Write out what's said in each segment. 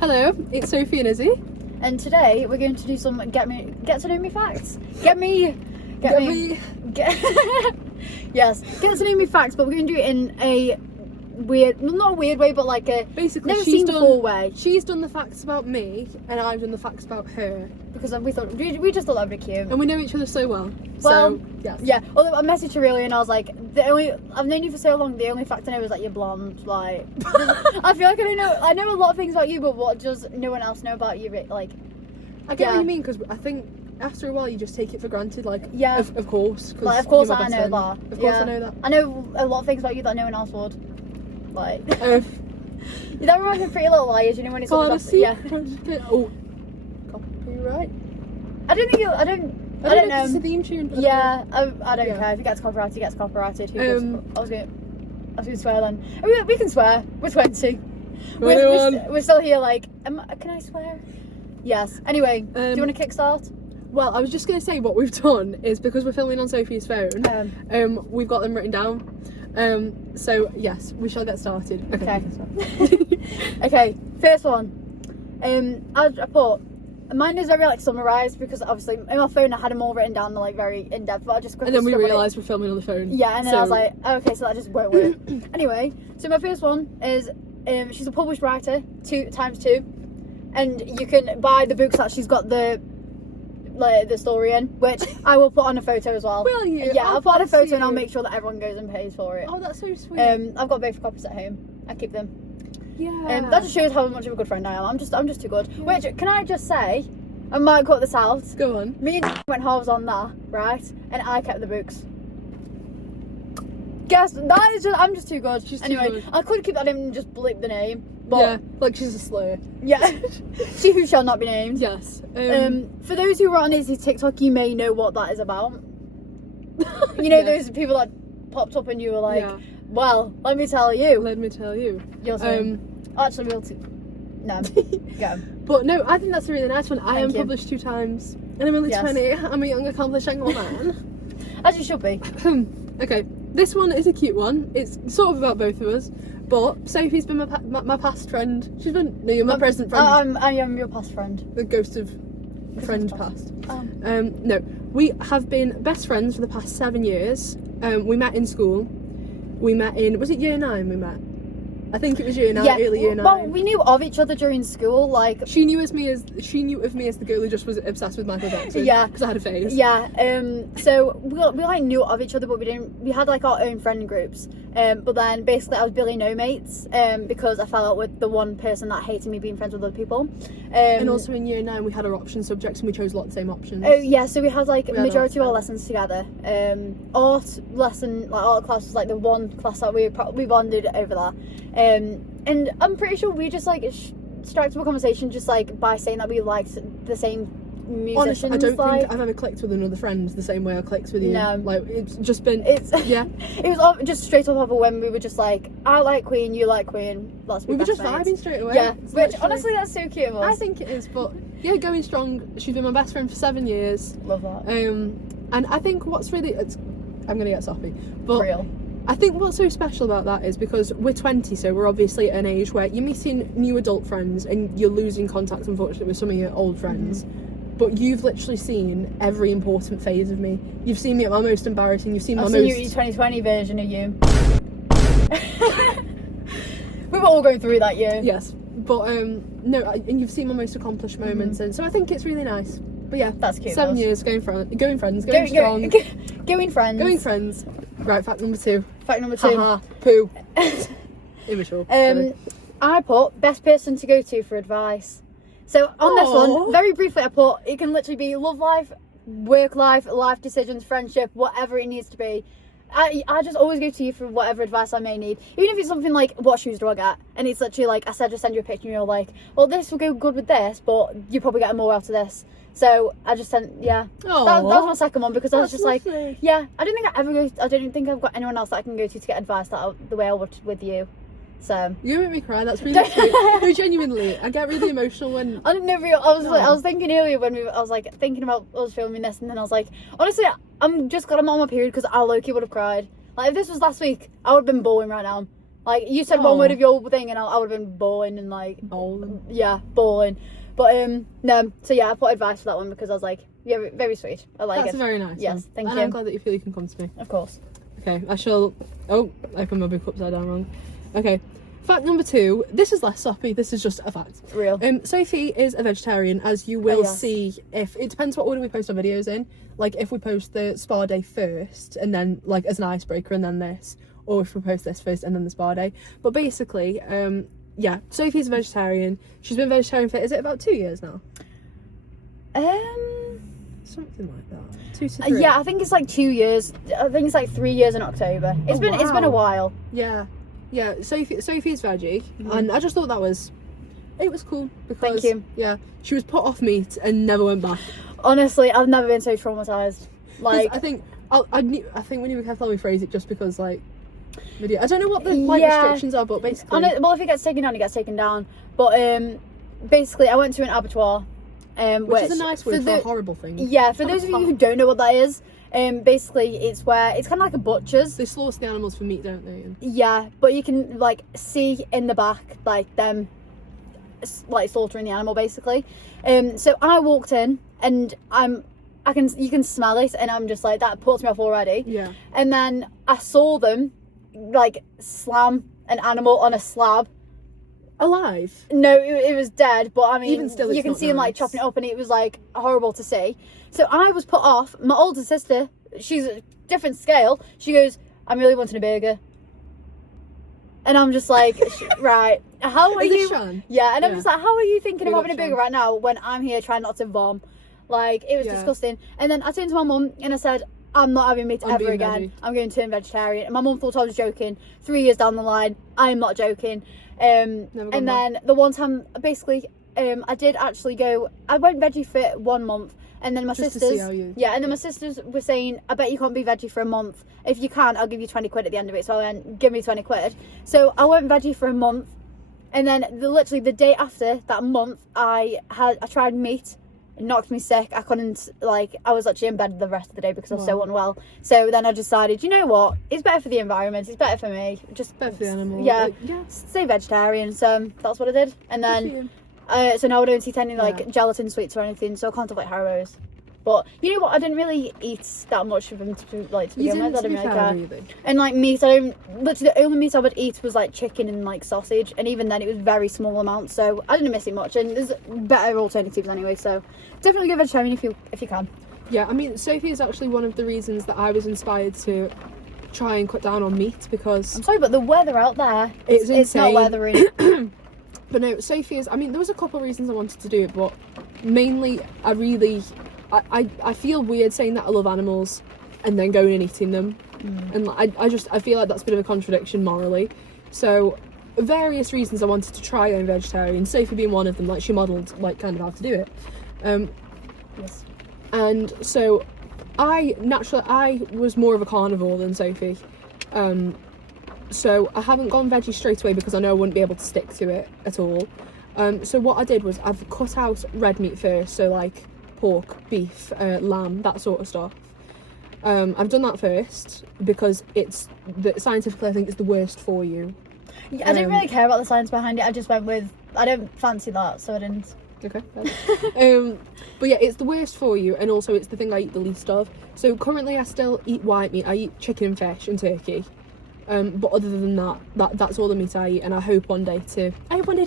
Hello, it's Sophie and Izzy. And today we're going to do some get to know me facts. Yes, get to know me facts, but we're going to do it in a weird, not a weird way, but like a Basically, never seen before way. She's done the facts about me, and I've done the facts about her. Because we thought we just thought that would be cute. And we know each other so well. Well, so, yes. Yeah. Although I messaged her earlier and I was like, I've known you for so long. The only fact I know is that you're blonde. Like, I feel like I know a lot of things about you, but what does no one else know about you? Like, I get what you mean, because I think after a while you just take it for granted. Like, yeah, of course. Like, of course I know that. that. Of course I know that. I know a lot of things about you that no one else would. Like, that reminds me of Pretty Little Liars. You know when it's all yeah. Oh, copyright. I don't know. It's a theme tune. Yeah, I don't care. If it gets copyrighted, it gets copyrighted. I was going to swear then. We can swear. We're 20. We're still here. Like, can I swear? Yes. Anyway, do you want to kickstart? Well, I was just going to say what we've done is because we're filming on Sophie's phone. We've got them written down. So yes, we shall get started. Okay. Okay. First one. I put. Mine is very like summarised because obviously in my phone I had them all written down like very in depth, but I just quickly. And then we realised we're filming on the phone. Yeah, and then I was like, oh, okay, so that just won't work. Anyway, so my first one is she's a published writer, 2x2, and you can buy the books that she's got the story in, which I will put on a photo as well. Will you? Yeah, I'll put on a photo and I'll make sure that everyone goes and pays for it. Oh, that's so sweet. I've got both copies at home. I keep them. Yeah. That just shows how much of a good friend I am. I'm just too good. Yeah. Which, can I just say, I might cut this out. Go on. Me and went halves on that, right? And I kept the books. Guess that is I'm just too good. She's anyway, too good. I could keep that in and just bleep the name. But yeah, like she's a slur. Yeah. She who shall not be named. Yes. For those who were on Izzy's TikTok, you may know what that is about. You know those people that popped up and you were like, well, let me tell you. Let me tell you. You're actually real too. No. Go. But no, I think that's a really nice one. I am published 2 times. And I'm only 20. I'm a young accomplished young man. As you should be. Okay, this one is a cute one. It's sort of about both of us. But Sophie's been my past friend. She's been you're my present friend. I am your past friend. The ghost of friend past. No, we have been best friends for the past 7 years. We met in school. We met in, was it year 9 we met? I think it was year 9, early year 9. Well, we knew of each other during school, like... She knew of me as the girl who just was obsessed with Michael Jackson. Yeah. Because I had a phase. Yeah, so we like knew of each other, but we had like our own friend groups. But then basically I was Billy No Mates, because I fell out with the one person that hated me being friends with other people. And also in year 9 we had our option subjects and we chose a lot of the same options. Oh yeah, so we had like majority of our lessons together. Art lesson, like art class was like the one class that we bonded over that. And I'm pretty sure we just like struck up a conversation just like by saying that we liked the same musicians. Honestly, I don't think I've ever clicked with another friend the same way I clicked with you. No. Like, it's just been... It was just straight up of when we were just like, I like Queen, you like Queen, let's be We were best just mates. vibing straight away. Yeah, which honestly that's so cute of us. I think it is, but yeah, going strong. She's been my best friend for 7 years. Love that. And I think what's really... I'm going to get soppy. But real. I think what's so special about that is because we're 20, so we're obviously at an age where you're meeting new adult friends and you're losing contact, unfortunately, with some of your old friends. But you've literally seen every important phase of me. You've seen me at my most embarrassing. You've seen I've my seen most... you at your 2020 version of you. We were all going through that year. Yes. But, no, and you've seen my most accomplished moments. And so I think it's really nice. But yeah. That's cute. 7 years, going friends, going strong. Going friends. Going friends. Right, fact number 2. Fact number 2. Haha, poo. Immature. I put best person to go to for advice. So on this one, very briefly I put, it can literally be love life, work life, life decisions, friendship, whatever it needs to be. I just always go to you for whatever advice I may need. Even if it's something like, what shoes do I get? And it's literally like, I said, just send you a picture and you're like, well, this will go good with this, but you probably get more out of this. So I just sent, that was my second one because I was just lovely. like, yeah, I don't think I've got anyone else that I can go to get advice the way I would with you. So you make me cry. That's really sweet. No, genuinely, I get really emotional when I was thinking earlier when I was like thinking about us filming this, and then I was like, honestly, I'm just glad I'm on my period because I low-key would have cried. Like if this was last week, I would have been bawling right now. Like, you said one word of your thing and I would have been bawling and like... Bowling. Yeah, bawling. But, no. So, yeah, I put advice for that one because I was like, yeah, very sweet. I like That's it. a very nice Yes, one. thank and you. I'm glad that you feel you can come to me. Of course. Okay, I shall... Oh, I opened my book upside down wrong. Okay. Fact number 2. This is less soppy. This is just a fact. Real. Sophie is a vegetarian, as you will yes. see if... It depends what order we post our videos in. Like, if we post the spa day first, and then, like, as an icebreaker, and then this. Or if we post this first, and then the spa day. But basically, yeah, Sophie's a vegetarian. She's been vegetarian for, is it about 2 years now? Something like that. 2 to 3. Yeah, I think it's like 2 years. I think it's like 3 years in October. It's been a while. Yeah. Sophie's veggie, and I just thought it was cool because Thank you. Yeah, she was put off meat and never went back. Honestly, I've never been so traumatized. Like, I think we need to be careful how we phrase it, just because like, I don't know what the restrictions are, but basically, well, if it gets taken down, it gets taken down. But basically, I went to an abattoir. Which is a nice word for a horrible thing. Yeah, for those of you who don't know what that is, basically it's kind of like a butcher's. They slaughter the animals for meat, don't they? Yeah, but you can like see in the back like them like slaughtering the animal basically. So I walked in and you can smell it, and I'm just like, that puts me off already. Yeah. And then I saw them like slam an animal on a slab. Alive? No, it was dead, but I mean, even still, you can see him like chopping it up, and it was like horrible to see. So I was put off. My older sister, she's a different scale. She goes, "I'm really wanting a burger," and I'm just like, right, how are you? Sean? Yeah, and I'm just like, how are you thinking of Big having a up, burger Sean. right now when I'm here trying not to vom? Like, it was disgusting. And then I turned to my mum and I said, I'm not having meat ever again. Veggie. I'm going to turn vegetarian. And my mum thought I was joking. 3 years down the line, I'm not joking. And then the one time, basically, I did actually go. I went veggie for 1 month, and then my Just to sisters, see how you... and then my sisters were saying, "I bet you can't be veggie for a month. If you can, I'll give you 20 quid at the end of it." So I went, "Give me 20 quid." So I went veggie for a month, and then literally the day after that month, I tried meat. It knocked me sick. I couldn't, like, I was actually in bed the rest of the day because I was so unwell. So then I decided, you know what? It's better for the environment. It's better for me. Just better for the animal. Yeah. Like, yeah. Stay vegetarian. So that's what I did. And then, so now I don't eat any, like, gelatin sweets or anything. So I can't have, like, Harrows. But you know what? I didn't really eat that much of them to begin with. I didn't really care. And like meat, literally the only meat I would eat was like chicken and like sausage, and even then it was very small amounts. So I didn't miss it much. And there's better alternatives anyway. So definitely go vegetarian if you can. Yeah, I mean, Sophie is actually one of the reasons that I was inspired to try and cut down on meat, because I'm sorry, but the weather out there, it's not weathering. But no, Sophie is. I mean, there was a couple of reasons I wanted to do it, but mainly I feel weird saying that I love animals and then going and eating them, and I feel like that's a bit of a contradiction morally. So various reasons I wanted to try going vegetarian, Sophie being one of them. Like, she modelled like kind of how to do it. Yes. And so I was more of a carnivore than Sophie. So I haven't gone veggie straight away because I know I wouldn't be able to stick to it at all. So what I did was I've cut out red meat first, so like pork, beef, lamb, that sort of stuff. I've done that first because scientifically I think it's the worst for you. Yeah, I didn't really care about the science behind it. I just went with, I don't fancy that, so I didn't. Okay. But yeah, it's the worst for you, and also it's the thing I eat the least of. So currently I still eat white meat. I eat chicken and fish and turkey. But other than that's all the meat I eat, and I hope one day to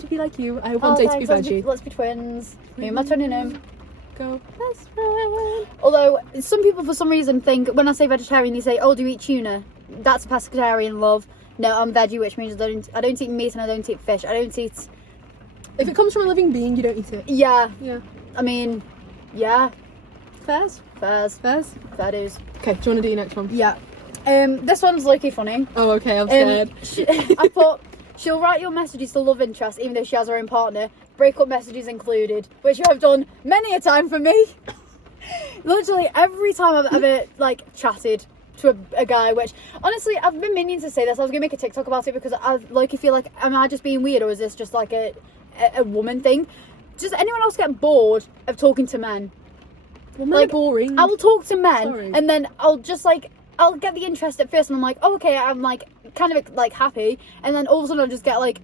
be like you. I hope one day to be veggie. Let's be twins. Me and my twinning him. Go best friend. Although some people for some reason think when I say vegetarian they say, "Oh, do you eat tuna?" That's a pescatarian, love. No, I'm veggie, which means I don't eat meat and I don't eat fish. I don't eat. If it comes from a living being, you don't eat it. Yeah. Yeah. I mean, yeah. Fairs. Fair dues. Okay, do you want to do your next one? Yeah. This one's low-key funny. Oh, okay, I'm scared. I put, she'll write your messages to love interest even though she has her own partner, breakup messages included, which you have done many a time for me. Literally every time I've ever like chatted to a guy, which honestly I've been meaning to say this. I was gonna make a TikTok about it because I like feel like, am I just being weird, or is this just like a woman thing? Does anyone else get bored of talking to men? Well, men are boring. I will talk to men and then I'll just like I'll get the interest at first, and I'm like, oh, okay, I'm like kind of like happy, and then all of a sudden I'll just get like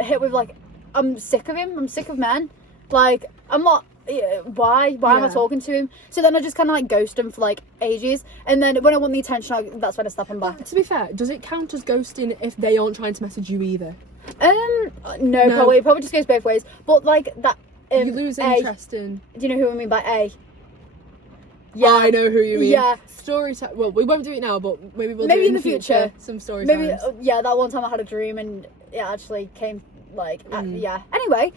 hit with like, I'm sick of him. I'm sick of men. Like, I'm not. Why am I talking to him? So then I just kind of like ghost him for like ages, and then when I want the attention, that's when I snap him back. To be fair, does it count as ghosting if they aren't trying to message you either? No. Probably just goes both ways. But like that, you lose interest in. Do you know who I mean by A? Yeah, I know who you mean. Yeah. Story time. Well, we won't do it now, but maybe we'll maybe do it in the future. Some story maybe times. That one time I had a dream and it actually came like yeah. Anyway,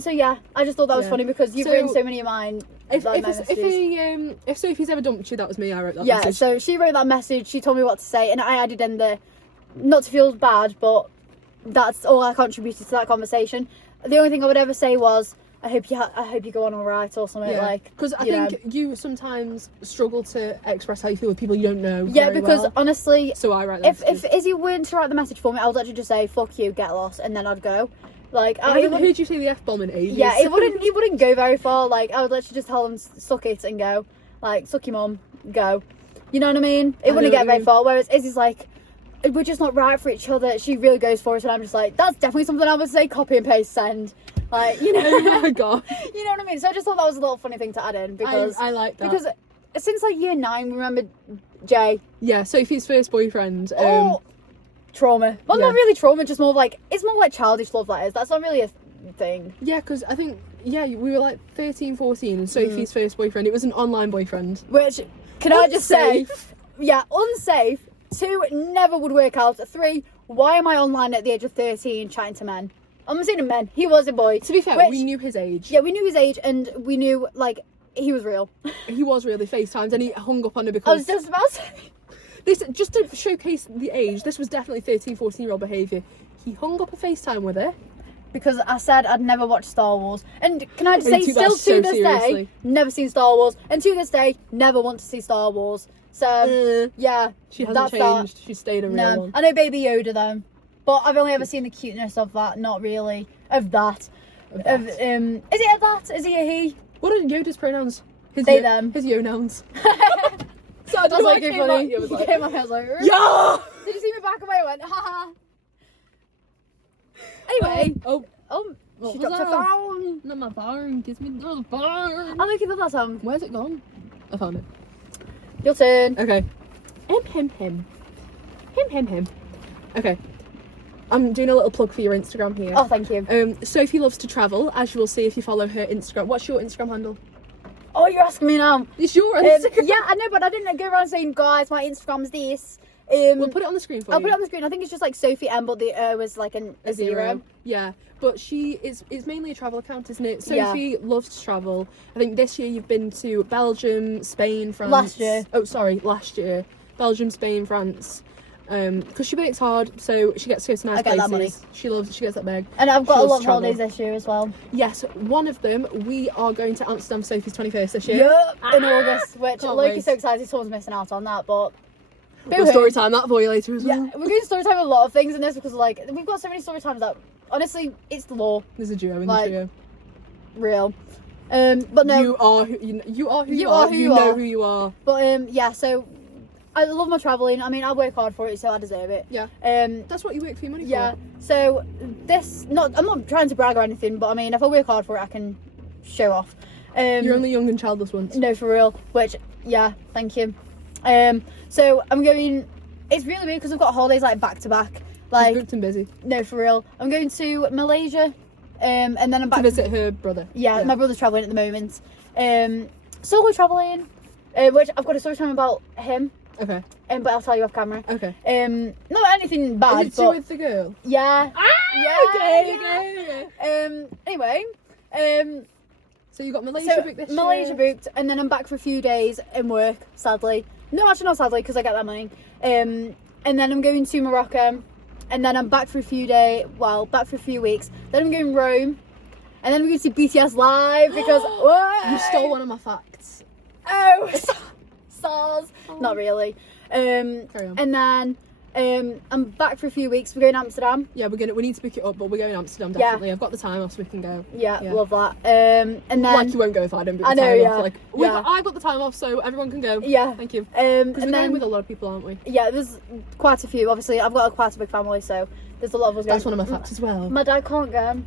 so yeah, I just thought that was funny because you've written so many of mine. If Sophie's ever dumped you, that was me. I wrote that. Yeah. Message. So she wrote that message. She told me what to say, and I added in the, not to feel bad, but that's all I contributed to that conversation. The only thing I would ever say was, I hope you go on all right or something like. Because I think you sometimes struggle to express how you feel with people you don't know. Yeah, because honestly, so I write that. If Izzy weren't to write the message for me, I would actually just say fuck you, get lost, and then I'd go. Like I haven't heard you say the F-bomb in ages. Yeah, it wouldn't go very far. Like I would literally just tell him suck it and go. Like suck your mum, go. You know what I mean? It wouldn't get very far. Whereas Izzy's like, we're just not right for each other. She really goes for it, and I'm just like, that's definitely something I would say. Copy and paste, send. Like, you know. Oh my god. You know what I mean? So I just thought that was a little funny thing to add in because I like that. Because since like year 9, remember Jay? Yeah, Sophie's first boyfriend. Trauma. Well, not really trauma. Just more like it's more like childish love. That is. That's not really a thing. Yeah, because I think we were like 13, 14, and Sophie's first boyfriend. It was an online boyfriend. Which can I just say? Yeah, unsafe. 2, never would work out. 3, why am I online at the age of 13 chatting to men? I'm saying to men. He was a boy. To be fair, we knew his age. Yeah, we knew his age, and we knew like he was real. He was really FaceTimed, and he hung up on her because I was just about to say. This, just to showcase the age, this was definitely 13, 14-year-old behaviour. He hung up a FaceTime with her. Because I said I'd never watched Star Wars. And can I just say, still so to this day, never seen Star Wars. And to this day, never want to see Star Wars. So, yeah. She hasn't changed. She stayed a real one. I know Baby Yoda, though. But I've only ever seen the cuteness of that, not really of that. Is it a that? Is he a he? What are Yoda's pronouns? They, them. His yo-nouns. So I was like, funny. I was like, yeah! Did you see me back away? I went, haha. Anyway. She dropped her phone. Not my phone. Gives me the phone. I like it, that song. Where's it gone? I found it. Your turn. Okay. Him. Okay. I'm doing a little plug for your Instagram here. Oh, thank you. Sophie loves to travel, as you will see if you follow her Instagram. What's your Instagram handle? Oh, you're asking me now. It's your Instagram. Yeah, I know, but I didn't go around saying, guys, my Instagram's this. We'll put it on the screen for you. I'll put it on the screen. I think it's just like Sophie M, but the was like a zero. Yeah, but it's mainly a travel account, isn't it? Sophie loves to travel. I think this year you've been to Belgium, Spain, France. Last year. Last year. Belgium, Spain, France. Because she works hard, so she gets to go to nice places. That money. She gets that bag. And I've got a lot of holidays this year as well. Yes, one of them, we are going to Amsterdam for Sophie's 21st this year. Yep, in August, which Loki's so excited someone's missing out on that, but... We'll story time that for you later as well. Yeah, we're going to story time a lot of things in this because like, we've got so many story times that, honestly, it's the law. There's a duo in the trio. Real. But no. You are who you are. You know who you are. But yeah, so... I love my travelling. I mean, I work hard for it, so I deserve it. Yeah. That's what you work for your money for. Yeah. So I'm not trying to brag or anything, but I mean, if I work hard for it, I can show off. You're only young and childless once. No, for real. Which, yeah, thank you. So I'm going. It's really weird because I've got holidays like back to back. Like booked and busy. No, for real. I'm going to Malaysia, and then I'm back to visit her brother. Yeah, my brother's travelling at the moment. Solo travelling, which I've got a story time about him. Okay. But I'll tell you off camera. Okay. Not anything bad. Is it to with the girl? Yeah. Yeah. Okay. Anyway. So you got Malaysia booked this year? Malaysia booked, and then I'm back for a few days in work. Sadly, no, actually not sadly because I get that money. And then I'm going to Morocco, and then I'm back for a few days. Well, back for a few weeks. Then I'm going to Rome, and then I'm going to see BTS live because you stole one of my facts. Oh. SARS. Not really. Carry on. And then I'm back for a few weeks. We're going to Amsterdam. Yeah, we need to pick it up, but we're going to Amsterdam definitely. I've got the time off, so we can go. Yeah, love that. And then like you won't go if I don't book the time off. Like I've got the time off, so everyone can go. Yeah, thank you. Because we're going with a lot of people, aren't we? Yeah, there's quite a few. Obviously, I've got quite a big family, so there's a lot of us. That's one of my facts as well. My dad can't go.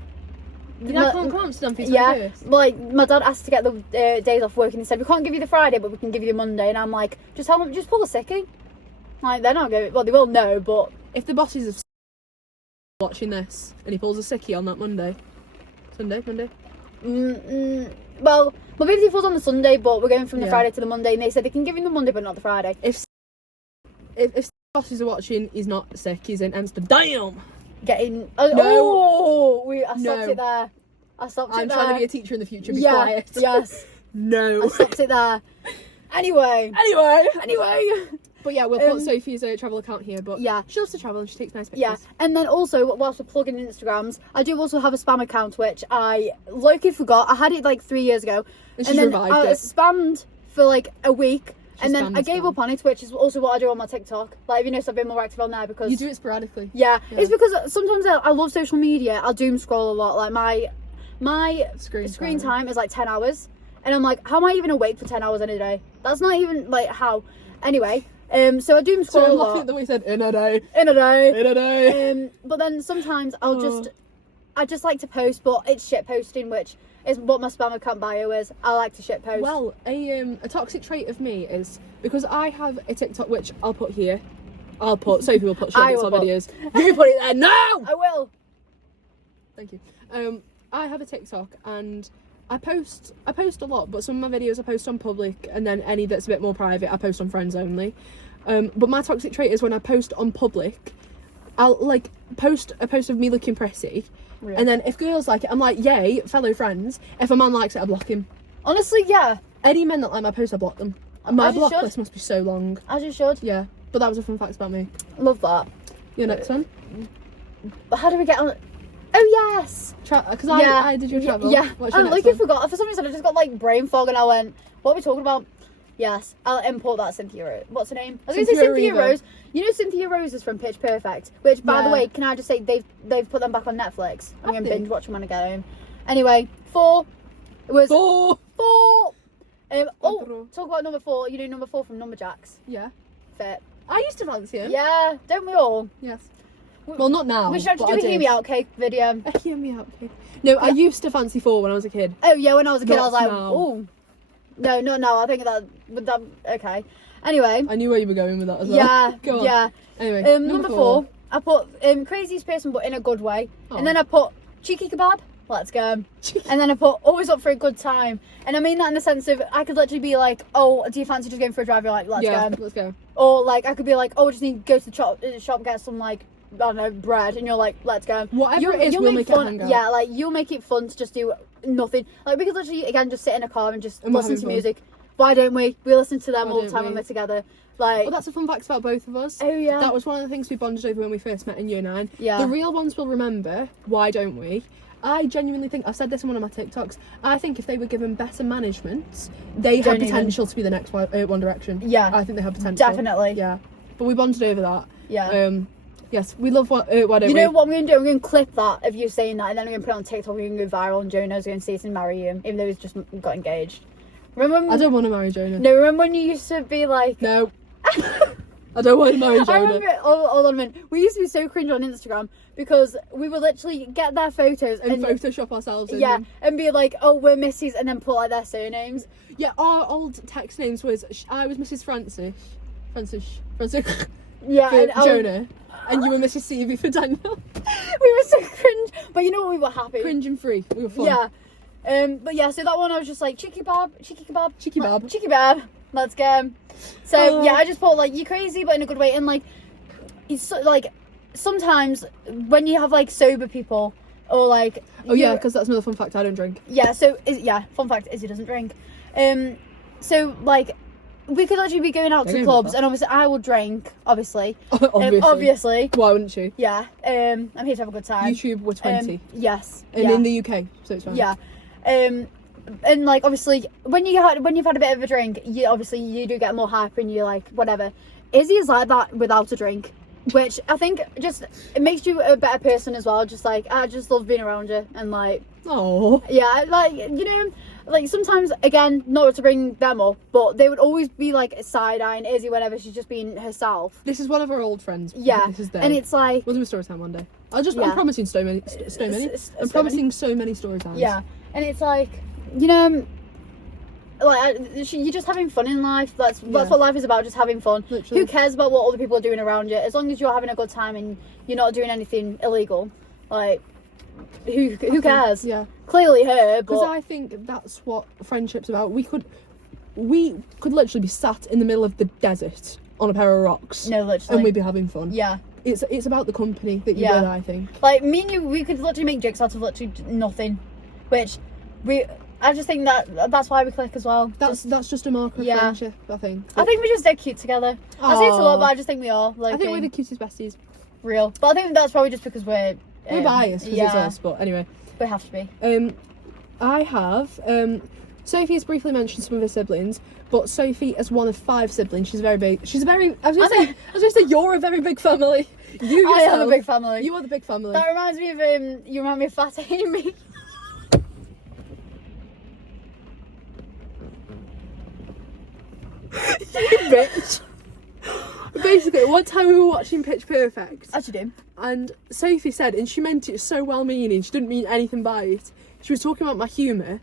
Your dad can't come to Amsterdam for his 21st? Like my dad asked to get the days off work, and he said we can't give you the Friday, but we can give you the Monday. And I'm like, just pull a sickie. Like they're not going. Well, they will know, but if the bosses are watching this and he pulls a sickie on that Monday. Well, my baby falls on the Sunday, but we're going from the Friday to the Monday, and they said they can give him the Monday, but not the Friday. If bosses are watching, he's not sick. He's in Amsterdam. Getting I stopped it there. I'm trying to be a teacher in the future. Be quiet. Yes. No. I stopped it there. Anyway. But yeah, we'll put Sophie's travel account here. But yeah, she loves to travel and she takes nice pictures. Yeah, and then also whilst we're plugging Instagrams, I do also have a spam account which I low-key forgot. I had it like 3 years ago, and then revived I spammed for like a week. And then I gave up on it, which is also what I do on my TikTok. Like, if you notice, I've been more active on there because... You do it sporadically. Yeah. It's because sometimes I love social media. I'll doom scroll a lot. Like, my screen time is like 10 hours. And I'm like, how am I even awake for 10 hours in a day? That's not even, like, how... Anyway, so I doom scroll a lot. So I'm laughing at the way you said, in a day. But then sometimes I just like to post, but it's shit posting, which... is what my spam account bio is. I like to shit post. Well, a toxic trait of me is because I have a TikTok which I'll put here. Sophie will put shit on videos. You put it there. No, I will. Thank you. I have a TikTok and I post a lot, but some of my videos I post on public, and then any that's a bit more private I post on friends only. But my toxic trait is when I post on public, I'll like post a post of me looking pretty. Really? And then if girls like it, I'm like, yay, fellow friends. If a man likes it, I block him. Honestly, yeah. Any men that like my post, I block them. And my block list must be so long. As you should. Yeah. But that was a fun fact about me. Love that. Your next one? But how do we get on? Oh, yes. Because I did your travel. Yeah. What's your I forgot. For some reason, I just got like brain fog and I went, what are we talking about? Yes, I'll import that Cynthia Rose. What's her name? I was going to say Cynthia Rose. You know Cynthia Rose is from Pitch Perfect, which, by the way, can I just say they've put them back on Netflix. I'm going to binge watch them when I get home. Anyway, 4 was... 4! Talk about number 4. You know number 4 from Numberjacks? Yeah. Fit. I used to fancy him. Yeah, don't we all? Yes. Well, not now. We should actually do a Hear Me Out cake video. A Hear Me Out cake? No, I used to fancy 4 when I was a kid. Oh, yeah, when I was a kid, I was like, oh. No, I think that okay. Anyway. I knew where you were going with that as well. Yeah, Go on. yeah. Anyway, number 4, I put craziest person, but in a good way. Oh. And then I put cheeky kebab. Let's go. And then I put always up for a good time. And I mean that in the sense of I could literally be like, oh, do you fancy just going for a drive? You're like, let's go. Or like I could be like, oh, just need to go to the shop, get some like, I don't know, bread, and you're like, let's go. Whatever it is, we'll make it hang out. Yeah, like you'll make it fun to just do nothing. Like we could literally again just sit in a car and just listen to music. Why don't we? We listen to them all the time when we're together. Like, well, that's a fun fact about both of us. Oh yeah. That was one of the things we bonded over when we first met in year 9. Yeah. The real ones will remember. Why don't we? I genuinely think, I've said this in one of my TikToks, I think if they were given better management, they have potential to be the next One Direction. Yeah. I think they have potential. Definitely. Yeah. But we bonded over that. Yeah. Yes, we love Why Don't We? You know what we're going to do? We're going to clip that of you saying that, and then we're going to put it on TikTok, we're going to go viral, and Jonah's going to see us and marry you, even though he's just got engaged. Remember when I don't want to marry Jonah. No, remember when you used to be like... No. I don't want to marry Jonah. I remember, hold on a minute. We used to be so cringe on Instagram because we would literally get their photos and Photoshop ourselves in them. And be like, oh, we're Missy's, and then put like their surnames. Yeah, our old text names was, I was Mrs. Francis. Yeah, and Jonah. And you were Mrs. Stevie for Daniel. We were so cringe, but you know what? We were happy. Cringe and free. We were fun. Yeah. But yeah, so that one I was just like, cheeky kebab. Let's go. So yeah, I just thought like, you crazy, but in a good way. And like, it's so, like, sometimes when you have like sober people or like... Oh yeah, because that's another fun fact, I don't drink. Yeah, so, fun fact, Izzy doesn't drink. So like, we could actually be going out to clubs, and obviously I will drink, obviously. Obviously. Why wouldn't you? Yeah. I'm here to have a good time. YouTube, we're 20. Yes. And in the UK, so it's fine. Yeah. And like, obviously, when you've had a bit of a drink, you do get more hyper and you're like, whatever. Izzy is like that without a drink. Which I think just it makes you a better person as well. Just like I just love being around you and like. Oh. Yeah, like you know, like sometimes again, not to bring them up, but they would always be like side-eyeing Izzy whenever she's just being herself. This is one of our old friends. Yeah, this is and it's like we'll do a story time one day. I'm Yeah. promising so many. I'm promising so many story times. Yeah, and it's like you know. Like you're just having fun in life. That's what life is about, just having fun. Literally. Who cares about what other people are doing around you? As long as you're having a good time and you're not doing anything illegal, like who cares? Yeah. Clearly her, Because but I think that's what friendship's about. We could literally be sat in the middle of the desert on a pair of rocks. no, literally, And we'd be having fun. yeah. It's about the company that you're with, I think. Like me and you, we could literally make jokes out of literally nothing, which I just think that's why we click as well. That's just a marker of friendship, I think. I think we're just dead cute together. I say it's a lot, but I just think we are. Like, I think we're the cutest besties. real. But I think that's probably just because we're biased because it's us, but anyway. We have to be. I have Sophie has briefly mentioned some of her siblings, but Sophie is one of 5 siblings. She's very big. I was gonna say you're a very big family. You yourself, I have a big family. You are the big family. That reminds me of you remind me of Fat Amy. You bitch. Basically, one time we were watching Pitch Perfect. As you do. And Sophie said, and she meant it so well meaning, she didn't mean anything by it. She was talking about my humour,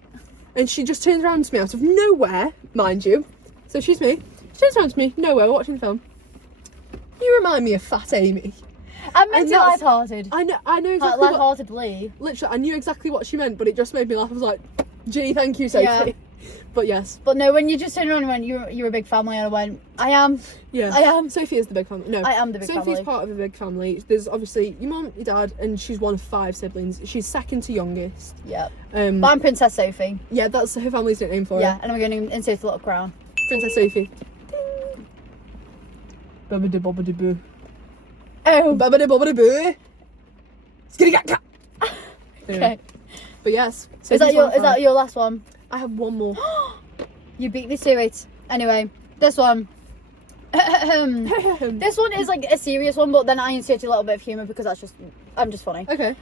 and she just turns around to me out of nowhere, mind you. So she's me. She turns around to me, nowhere, watching the film. You remind me of Fat Amy. I meant it light-hearted. I know exactly what... Light-heartedly. Literally, I knew exactly what she meant, but it just made me laugh. I was like, gee, thank you, Sophie. Yeah. But yes. But no, when you just turned around and went, you're a big family, and I went, I am. Yeah. I am. Sophie is the big family. No. I am the big family. Sophie's part of a big family. There's obviously your mum, your dad, and she's one of 5 siblings. She's second to youngest. Yeah. But I'm Princess Sophie. Yeah, that's her family's nickname for her. Yeah, and I'm going to insert a little crown. Princess Sophie. Babbidi bobbidi boo. Oh. Babbidi bobbidi boo. Skitty cat cat. Okay. But yes. Is that your last one? I have one more. You beat me to it. Anyway, this one. This one is like a serious one, but then I inserted a little bit of humour because I'm just funny. Okay.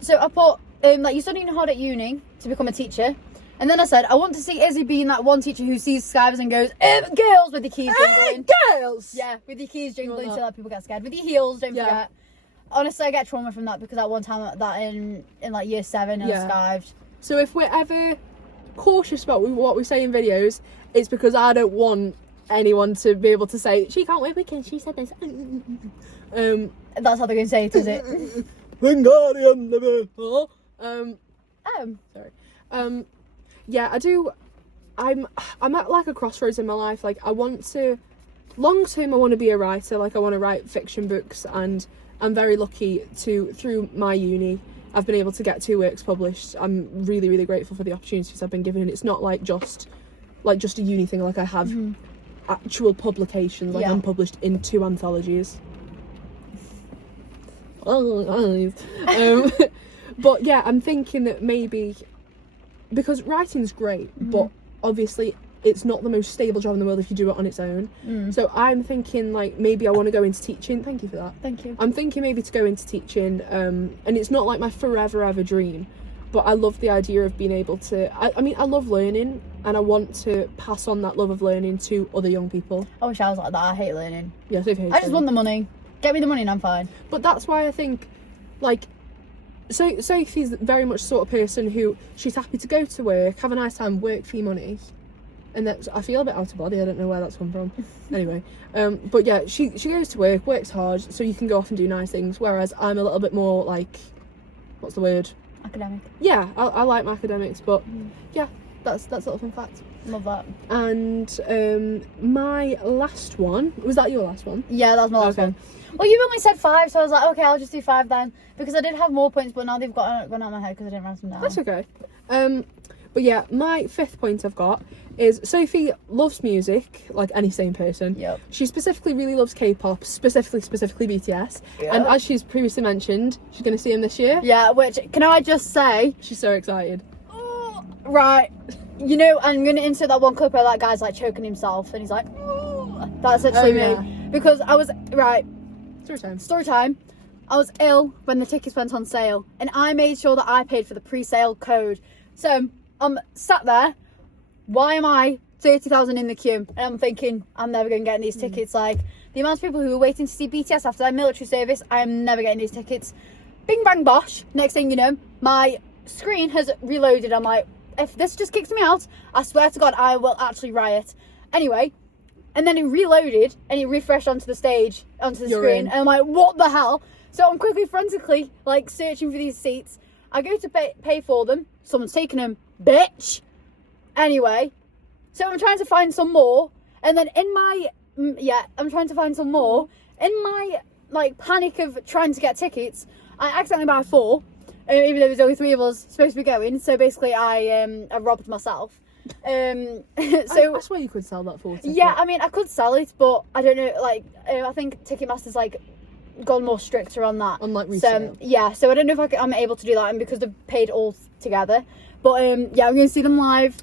So I put like you're studying hard at uni to become a teacher, and then I said I want to see Izzy being that one teacher who sees skivers and goes, girls with the keys jingling. Girls. Yeah, with your keys jingling so that people get scared. With your heels, don't forget. Honestly, I get trauma from that because at one time that in like year 7 I was skived. So if we're ever cautious about what we say in videos, it's because I don't want anyone to be able to say she can't wear wicked, she said this. That's how they're going to say it, is it? Sorry. Yeah, I do. I'm at like a crossroads in my life. Like I want to, long term, I want to be a writer. Like I want to write fiction books, and I'm very lucky through my uni, I've been able to get 2 works published. I'm really, really grateful for the opportunities I've been given, and it's not like just a uni thing. Like I have actual publications. Like I'm published in 2 anthologies. But yeah, I'm thinking that maybe because writing's great, but obviously it's not the most stable job in the world if you do it on its own. So I'm thinking like maybe I want to go into teaching. Thank you for that. Thank you. I'm thinking maybe to go into teaching, and it's not like my forever ever dream, but I love the idea of being able to I mean I love learning, and I want to pass on that love of learning to other young people. I wish I was like that. I hate learning. Yeah, Sophie hates I just want the money. Get me the money and I'm fine. But that's why I think like Sophie's very much the sort of person who she's happy to go to work, have a nice time, work for your money. And that's, I feel a bit out of body, I don't know where that's come from. Anyway, but yeah, she goes to work, works hard, so you can go off and do nice things, whereas I'm a little bit more like, what's the word? Academic. Yeah, I like my academics, but yeah, that's a little fun fact. Love that. And my last one, was that your last one? Yeah, that was my last one. Well, you've only said 5, so I was like, okay, I'll just do 5 then, because I did have more points, but now they've gone out of my head because I didn't write them down. That's okay. But yeah, my 5th point I've got is Sophie loves music like any sane person. Yep. She specifically really loves K-pop, specifically BTS. Yep. And as she's previously mentioned, she's going to see him this year. Yeah, which, can I just say... She's so excited. Oh, right. You know, I'm going to insert that one clip where that guy's like choking himself and he's like... Oh, that's actually me. Because I was... Right. Story time. I was ill when the tickets went on sale, and I made sure that I paid for the pre-sale code. So I'm sat there. Why am I 30,000 in the queue? And I'm thinking, I'm never going to get these tickets. Like, the amount of people who were waiting to see BTS after their military service, I am never getting these tickets. Bing bang bosh. Next thing you know, my screen has reloaded. I'm like, if this just kicks me out, I swear to God, I will actually riot. Anyway, and then it reloaded and it refreshed onto the stage, onto the screen. And I'm like, what the hell? So I'm quickly, frantically, like, searching for these seats. I go to pay for them. Someone's taken them. Bitch! Anyway, so I'm trying to find some more. And then I'm trying to find some more. In my, like, panic of trying to get tickets, I accidentally buy 4. Even though there's only 3 of us supposed to be going. So basically, I robbed myself. So I swear you could sell that for ticket. Yeah, I mean, I could sell it, but I don't know, like, I think Ticketmaster's, like, gone more stricter on that. On, like, resale. So I don't know if I'm able to do that, and because they've paid all together. But yeah, I'm going to see them live.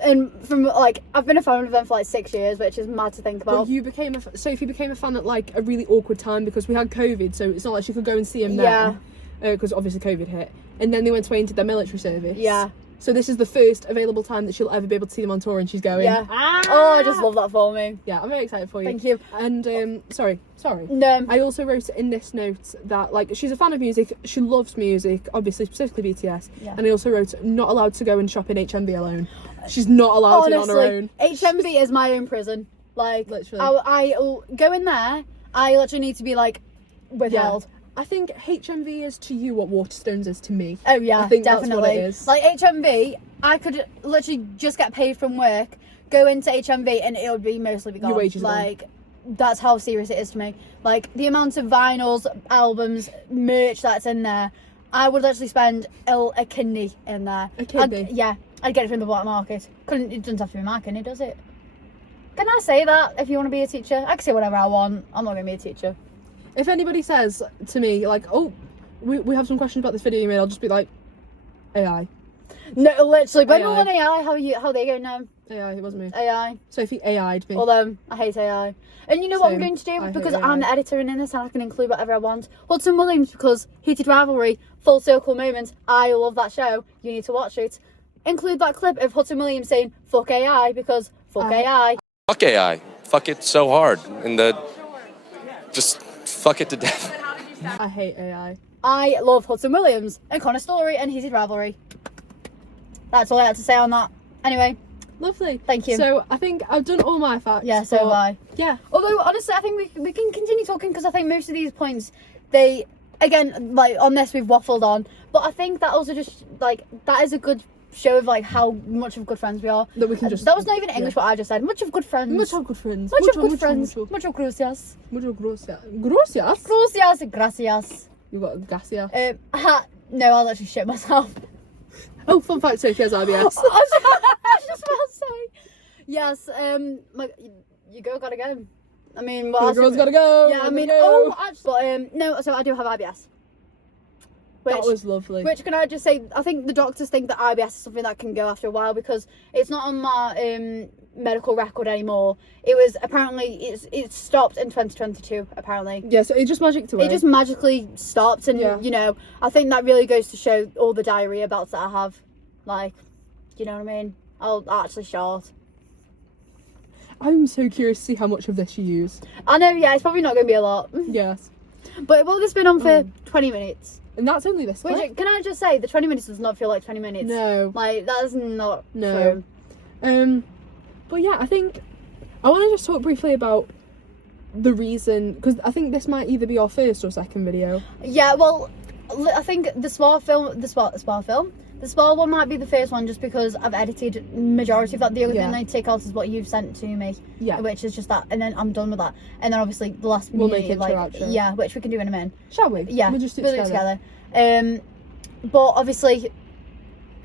And from, like, I've been a fan of them for like 6 years, which is mad to think about. But Sophie became a fan at like a really awkward time because we had COVID, so it's not like she could go and see him then. Because obviously COVID hit. And then they went away and did their military service. Yeah. So this is the first available time that she'll ever be able to see them on tour, and she's going. Yeah. Oh, I just love that for me. Yeah, I'm very excited for you. Thank you. And sorry. No. I also wrote in this note that, like, she's a fan of music. She loves music, obviously, specifically BTS. Yeah. And I also wrote, not allowed to go and shop in HMV alone. She's not allowed to on her own. HMV is my own prison. Like, literally. I go in there. I literally need to be like withheld. Yeah. I think HMV is to you what Waterstones is to me. Oh yeah, I think definitely. That's what it is. Like HMV, I could literally just get paid from work, go into HMV, and it would be mostly be gone. Your wages like gone. That's how serious it is to me. Like the amount of vinyls, albums, merch that's in there, I would literally spend a kidney in there. A kidney? I'd get it from the black market. It doesn't have to be my kidney, does it? Can I say that if you want to be a teacher? I can say whatever I want. I'm not going to be a teacher. If anybody says to me, like, oh, we have some questions about this video you made, I'll just be like, AI. No, literally. When AI. on AI, how they go now? AI, it wasn't me. AI. Sophie AI'd me. Although, I hate AI. And you know what I'm going to do? Because I'm the editor in this and I can include whatever I want. Hudson Williams, because Heated Rivalry, Full Circle Moment, I love that show. You need to watch it. Include that clip of Hudson Williams saying, fuck AI, because fuck AI. Fuck AI. Fuck it so hard. Just fuck it to death. I hate AI. I love Hudson Williams and Connor Story and Heated Rivalry. That's all I had to say on that. Anyway. Lovely. Thank you. So I think I've done all my facts. Yeah, so have I. Yeah. Although, honestly, I think we can continue talking because I think most of these points, they, again, like, on this we've waffled on. But I think that also just, like, that is a good show of, like, how much of good friends we are. That we can just... That was not even English what I just said. Much of good friends. Much of good friends. Much of good friends. Mucho gracias. Mucho gracias. Gracias? Gracias. Gracias. You got gracias. No, I'll actually shit myself. Oh, fun fact, Sophie has IBS. I was just about to say. Yes, you gotta go. I mean, what else? Girls gotta go. Yeah, I mean, actually, no, so I do have IBS. That was lovely. Which, can I just say, I think the doctors think that IBS is something that can go after a while because it's not on my medical record anymore. It was apparently, it stopped in 2022, apparently. Yeah, so it just magicked away. It just magically stopped, and, you know, I think that really goes to show all the diarrhea bouts that I have. Like, you know what I mean? I'll actually short. I'm so curious to see how much of this you use. I know, yeah, it's probably not going to be a lot. Yes. But well, this has been on for 20 minutes. And that's only this one. Which, can I just say, the 20 minutes does not feel like 20 minutes. No. Like, that is not true. But yeah, I think I want to just talk briefly about the reason, because I think this might either be our first or second video. Yeah, well, I think the Spa one might be the first one just because I've edited majority of that. The only thing I take out is what you've sent to me, which is just that, and then I'm done with that. And then obviously the last we'll make it outro. Which we can do in a minute. Shall we? Yeah, we'll just do it together. But obviously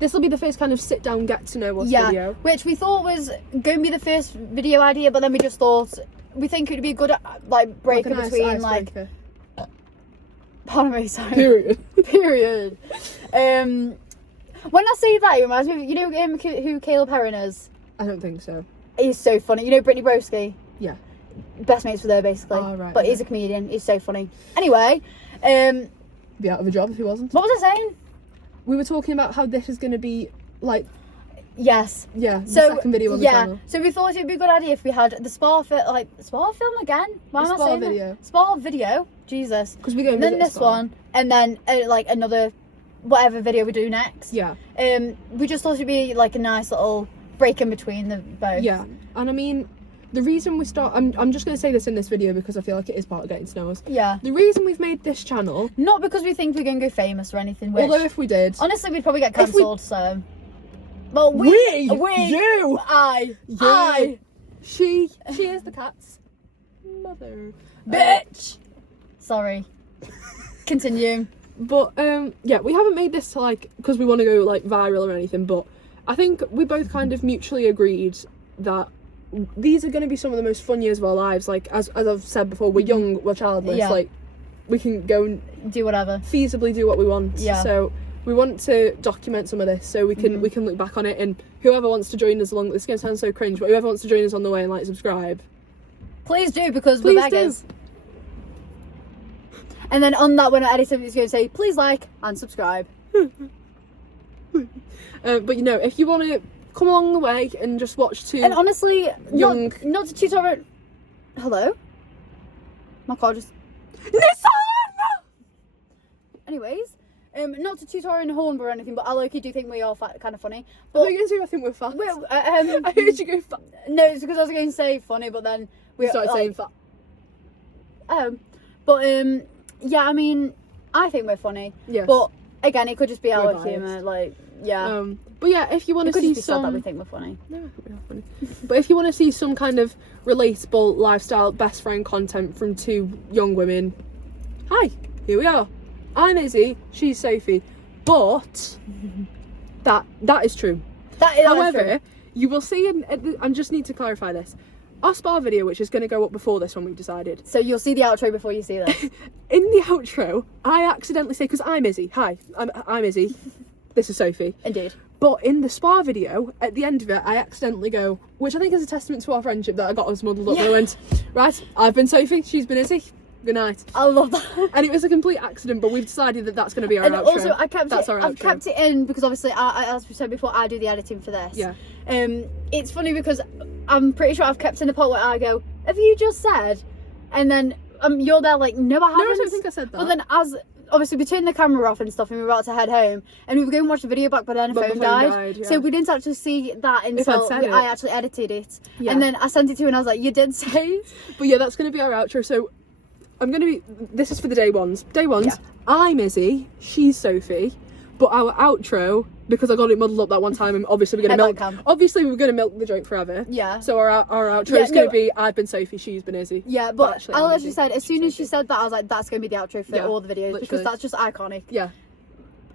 this will be the first kind of sit down, get to know us video. Which we thought was going to be the first video idea, but then we just thought we think it would be a good like break in between like. Pardon me, sorry. Period. When I say that, it reminds me of, you know who Caleb Herron is? I don't think so. He's so funny. You know Brittany Broski? Yeah. best mates with her basically. Oh, right, But okay. he's a comedian. He's so funny. Anyway, Be out of a job if he wasn't. what was I saying? We were talking about how this is going to be like, Yes. yeah, the So second video on the yeah, channel. so we thought it would be a good idea if we had the spa film again. Why The am I spa saying video. that? Spa video. Jesus. Because we're going And to then this one, and then like another whatever video we do next. Yeah. We just thought it'd be like a nice little break in between the both. Yeah. And I mean, the reason we start, I'm just going to say this in this video because I feel like it is part of getting to know us. Yeah. The reason we've made this channel, Not because we think we're going to go famous or anything. Which, although if we did, honestly, we'd probably get If we- cancelled. So. Well, you, I, she is the cat's mother. bitch. Sorry. Continue. But yeah, we haven't made this to like because we want to go like viral or anything. But I think we both kind of mutually agreed that these are going to be some of the most fun years of our lives. Like as I've said before, we're young, we're childless. Yeah. Like we can go and Do whatever. feasibly do what we want. Yeah. So we want to document some of this so we can look back on it, and whoever wants to join us along, this is going to sound so cringe, but whoever wants to join us on the way and like subscribe, Please do, because Please we're beggars. And then on that, when I edit it, it's going to say, please like and subscribe. but you know, if you want to come along the way and just watch two And honestly, young not to toot our... Hello? My car just... Nissan! Anyways, not to toot our own horn or anything, but I low-key do think we are kind of funny. I But think we're fat. well, I heard you go fat. no, it's because I was going to say funny, but then We started saying fat. But yeah, I mean, I think we're funny. Yes. But again, it could just be We're our biased. humour. Like, yeah, but yeah, if you want it to could see just be sad that we some, think we're funny. no, I think we are funny. But if you want to see some kind of relatable lifestyle best friend content from two young women, hi, here we are. I'm Izzy, she's Sophie. But that is true. That is However, true. you will see I just need to clarify this. Our spa video, which is going to go up before this one, we've decided. So you'll see the outro before you see this. In the outro, I accidentally say, because I'm Izzy. Hi, I'm Izzy. This is Sophie. Indeed. But in the spa video, at the end of it, I accidentally go, which I think is a testament to our friendship that I got us muddled up. Yeah. And I went, right, I've been Sophie, she's been Izzy. Good night. I love that. And it was a complete accident, but we've decided that that's going to be our And outro. also, I've outro. kept it in because obviously, as we said before, I do the editing for this. Yeah. It's funny because I'm pretty sure I've kept in the part where I go, "Have you just said?" And then you're there like, "No, I haven't." No, I don't think I said that. But then, as obviously we turned the camera off and stuff, and we were about to head home, and we were going to watch the video back, but then the But phone the phone died. died, yeah. So we didn't actually see that until said it. I actually edited it. Yeah. And then I sent it to you, and I was like, "You did say it?" But yeah, that's going to be our outro. So I'm going to be, this is for the day ones. Day ones, Yeah. I'm Izzy, she's Sophie. But our outro, because I got it muddled up that one time, and obviously we're going to milk. Headband cam. Obviously we're going to milk the joke forever. Yeah. So our outro Yeah, is going no. to be, I've been Sophie, she's been Izzy. Yeah, but actually, I I'm literally Izzy. said, as soon as she Sophie. said that, I was like, that's going to be the outro for Yeah, all the videos literally. because that's just iconic. Yeah.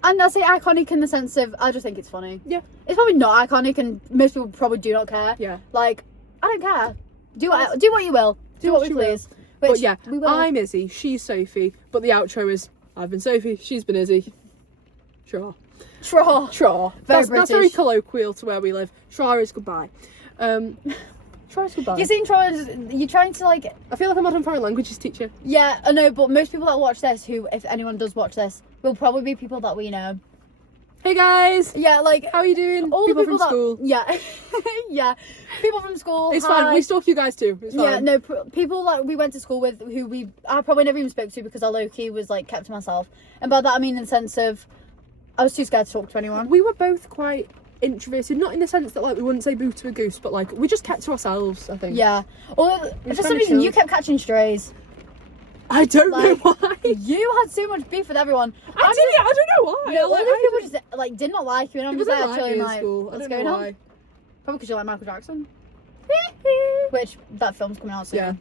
And I say iconic in the sense of, I just think it's funny. Yeah. It's probably not iconic, and most people probably do not care. Yeah. Like, I don't care. Do what you will. Do what we you will. please. Which But yeah, we will. I'm Izzy, she's Sophie. But the outro is, I've been Sophie, she's been Izzy. Sure. Traw. Sure. Very That's very British. colloquial to where we live. Sure is goodbye. Sure is goodbye. You seem you're trying to like, I feel like a modern foreign languages teacher. yeah, I know, but most people that watch this, who, if anyone does watch this, will probably be people that we know. Hey guys, Yeah, like, how are you doing? all people the people from school. that, yeah, yeah, people from school. It's hi. fine. We stalk you guys too. It's fine. Yeah, no, people that we went to school with who I probably never even spoke to because I low-key was like kept to myself. And by that I mean in the sense of I was too scared to talk to anyone. We were both quite introverted, not in the sense that like we wouldn't say boo to a goose, but like we just kept to ourselves. I think. Yeah. Or We for just some kinda reason you chilled. kept catching strays. I don't Like, know why. You had so much beef with everyone. I don't know why. No, all Like, these people just like did not like you, and I'm people just don't there like me chilling in like, school. I what's don't going know on? why. Probably because you like Michael Jackson. Which that film's coming out soon. Yeah.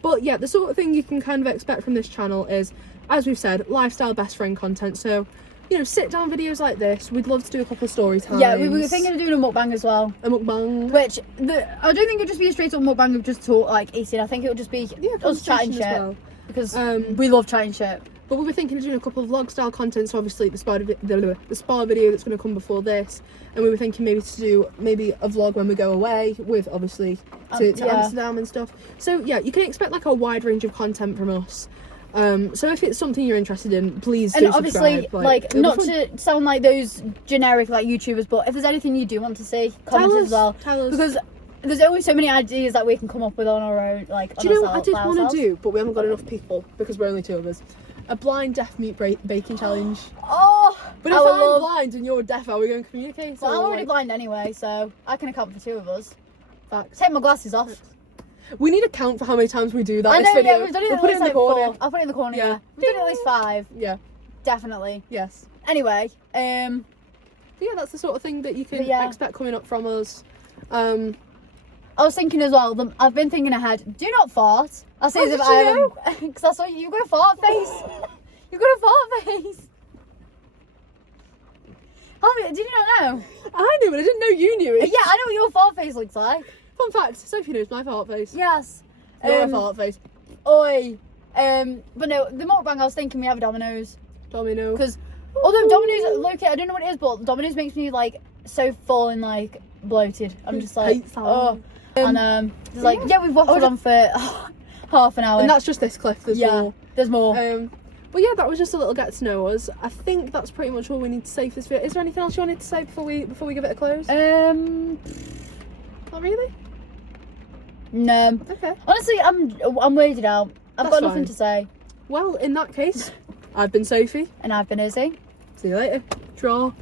But yeah, the sort of thing you can kind of expect from this channel is, as we've said, lifestyle best friend content. So, you know, sit down videos like this. We'd love to do a couple of story times. Yeah, we were thinking of doing a mukbang as well. a mukbang. Which I don't think it'd just be a straight up mukbang of just talk like eating. I think it would just be Yeah, us chatting conversation shit as well. because Um, we love chatting shit. But we were thinking of doing a couple of vlog style content, so obviously the spa video that's going to come before this, and we were thinking maybe to do a vlog when we go away with obviously to Amsterdam and stuff. So yeah, you can expect like a wide range of content from us. So if it's something you're interested in, please do obviously subscribe. like not to sound like those generic like YouTubers, but if there's anything you do want to see, comment as well. Tell us. Because there's only so many ideas that we can come up with on our own. Like, do you know what I did want to do, but we haven't got enough people because we're only 2 of us? A blind deaf meat baking challenge. Oh, but if I'm blind and you're deaf, are we going to communicate? Well, I'm already blind anyway, so I can account for 2 of us. Facts. Take my glasses off. We need a count for how many times we do that. I know, this video. yeah, we've done it at put least in the like corner. 4. I'll put it in the corner, yeah. We've done it at least 5. Yeah. Definitely. Yes. Anyway, But yeah, that's the sort of thing that you can expect coming up from us. I was thinking as well, I've been thinking ahead, do not fart. I say as if I haven't, because I saw you've got a fart face. You've got a fart face. Did you not know? I knew it, I didn't know you knew it. Yeah, I know what your fart face looks like. Fun fact, Sophie knows my fart face. Yes. Your fart face. Oi. But no, the mukbang I was thinking we have a Domino's. Domino. Because although Domino's, look, I don't know what it is, but Domino's makes me like so full and like bloated. I'm just like, oh. And it's like, yeah, we've waffled on for half an hour. And that's just this clip, there's more. There's more. But yeah, that was just a little get to know us. I think that's pretty much all we need to say for this video. Is there anything else you wanted to say before we give it a close? Not really? No. Okay. Honestly, I'm weirded out. I've got nothing to say. Well, in that case, I've been Sophie. And I've been Izzy. See you later. Draw.